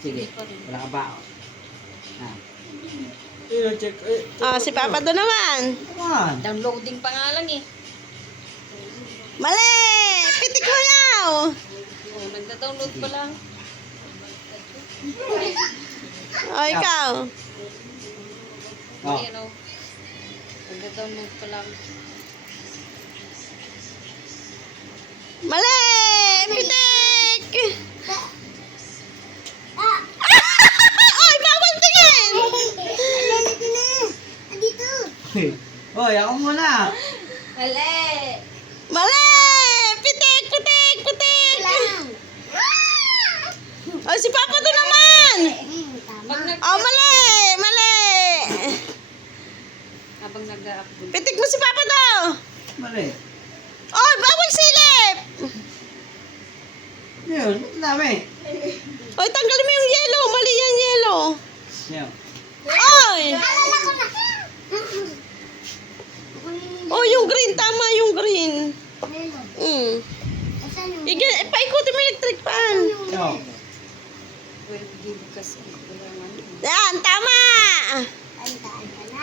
Sige. Wala ka ba? Ah. Check. Si Papa doon naman. Come on. Downloading pa nga lang eh. Mali! Pitik mo yaw! Oh, nagda-download pa lang. Ikaw. Oh. Ayan o. Nagda-download pa lang. Mali! Pitik! Oy, bawal tingin! Hoy, ako muna. Mali! Mali! Pitik! Pitik! Pitik! Si Papa doon naman! Pag nag Mali! Mali! habang nag-upload. Pitik mo si Papa daw! Mali. Bawal silip! Yun, dami. Tanggalin mo yung yellow. Mali yan yellow. Yan. Yung green. Tama yung green. Paikutin mo yung electric fan. Yo. 12 gig kasi. Wala nga yun. Yan, tama!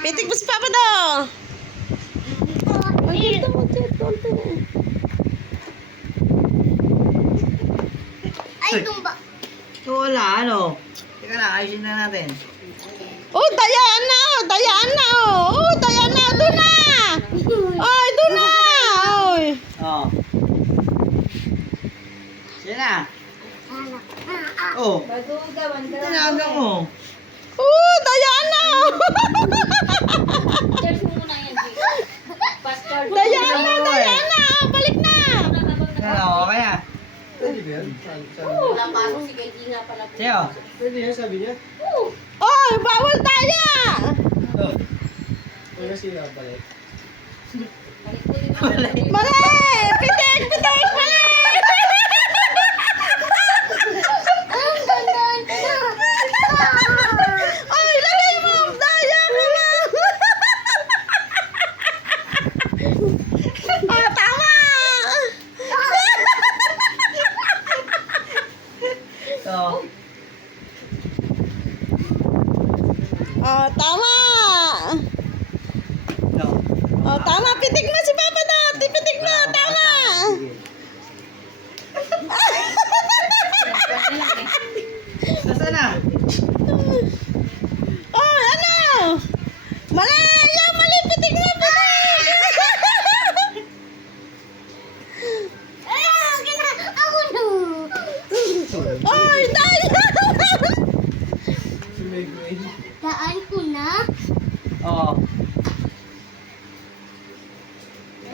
Pitik mo si Papa daw. Tumba. So, wala, ano? Teka na, ayusin na natin. Diana! Diana! Diana! Doon na! Doon na! Oh. Sige na. Oh. Tinaga mo. Diana! Charge mo muna yan, G. Fast charge. Diana! Diana! Balik na! Ano, kaya? Wala pasok si Gigi nga pala. Siyo. Pwede yan, sabi niya. Bawal tayo! Oh. Wala siya balik. Mali! Pitik! Pitik! Mali! Lagay mo! Daya ka lang! Tama! So, Tama! no. Tama! Pitik mo si Papa daw! Pitik mo! Tama! Nasaan na? Ano? Mali! Ayaw! Mali! Pitik mo! Pitik! Daya! Daan ko na. Oo.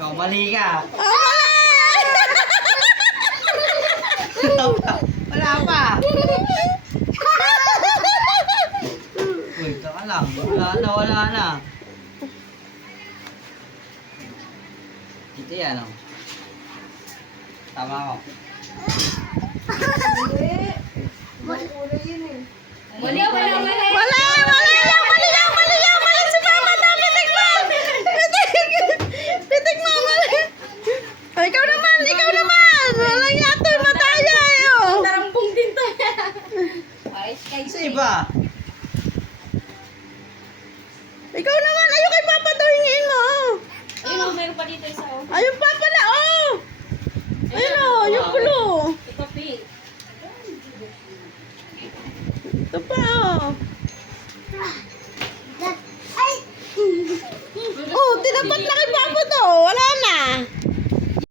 Oh, mali ka. Wala pa. Uy, saka lang. Wala na. Ito yan, oh. Tama ko. Mali, wala. Mali si Papa daw! Pitik mo! Pitik mo! Mali! Ikaw naman! Walang yato'y mataya Tarambong din tayo. Ay, Sa iba. Ikaw naman! Ayaw kay Papa daw hingin mo! Ayun, meron pa dito isa. Ayun Papa na! Ayun yung blue! Ito, pink. Ito pa